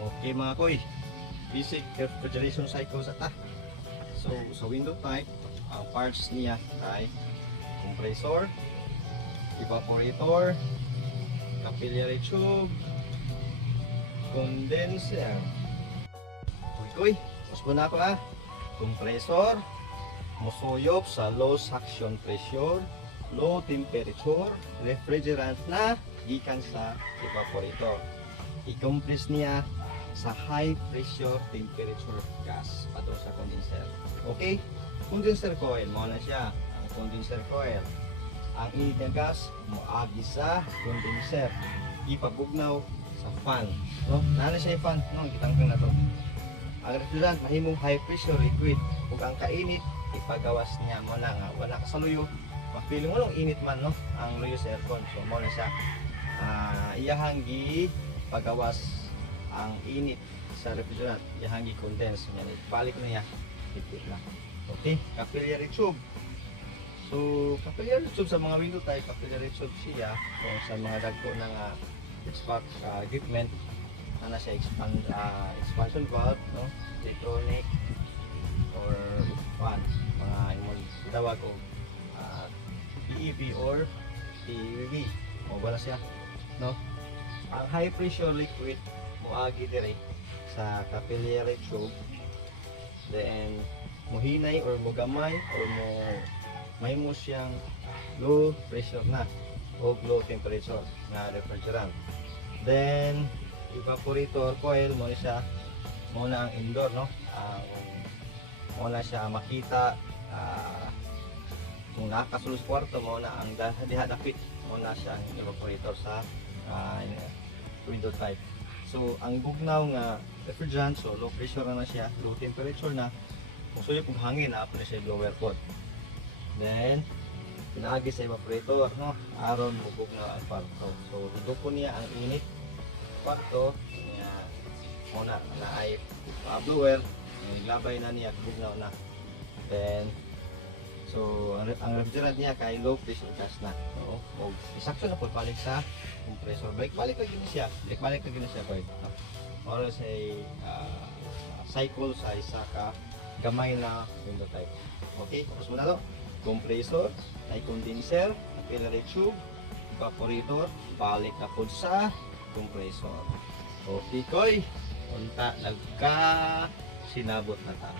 Okay mga koy, basic refrigeration cycle sa ta. So sa window type, ang parts niya ay compressor, evaporator, capillary tube, condenser. Koy, mas po na ako compressor, musuyop sa low suction pressure, low temperature, refrigerant na gikan sa evaporator. I-compress niya sa high pressure temperature gas pato sa condenser. Okay? Condenser coil mo na siya. Ang condenser coil. Ang init ng gas moagi sa condenser. Ipabugnaw sa fan. No? Nana siya yung fan. No, kitang na to. Ang refrigerant mahimong high pressure liquid. Ug ang kainit ipagawas niya mo na nga wala ka sa luyo. Mapili mo lang init man no ang luyo sa aircon. So mo na siya. Iyahang gi pagawas ang init sa refrigerant, iyahang gi condense niya. Balik na niya. Tipit lang. Okay, capillary tube. So, capillary tube sa mga window type, capillary tube siya. So, sa mga dagko ng HVAC equipment, na siya expansion valve, no? Electronic or fan, mga imong tawag o PEV or PEV. O wala siya, no? Ang high pressure liquid moagi dire sa capillary tube. Then mohinay or mogamay or mahimo siyang low pressure na o low temperature na refrigerant. Then evaporator coil mo siya muna ang indoor no. Muna siya makita kung nakakasulod sa kwarto mo na ang diha dapit muna siya ang evaporator sa window type. So ang bugnaw nga refrigerant, so low pressure na siya, low temperature na. Kung suyo kung hangin na na siya blower pod. Then pinaagi sa evaporator no, aron mo bugnaw ang kwarto. So idupo niya ang init kwarto niya muna na ay blower, labay na niya bugnaw na. Then so ang refrigerant niya kay low pressure gas na. So isakto na po balik sa compressor. Balik lagi na siya. Balik lagi na siya ko. Or sa cycle sa isa ka gamay na window type. Okay, tapos muna to. Compressor, ay condenser, capillary tube, evaporator, balik na po sa compressor. Okay koy, unta nagka sinabot na ta.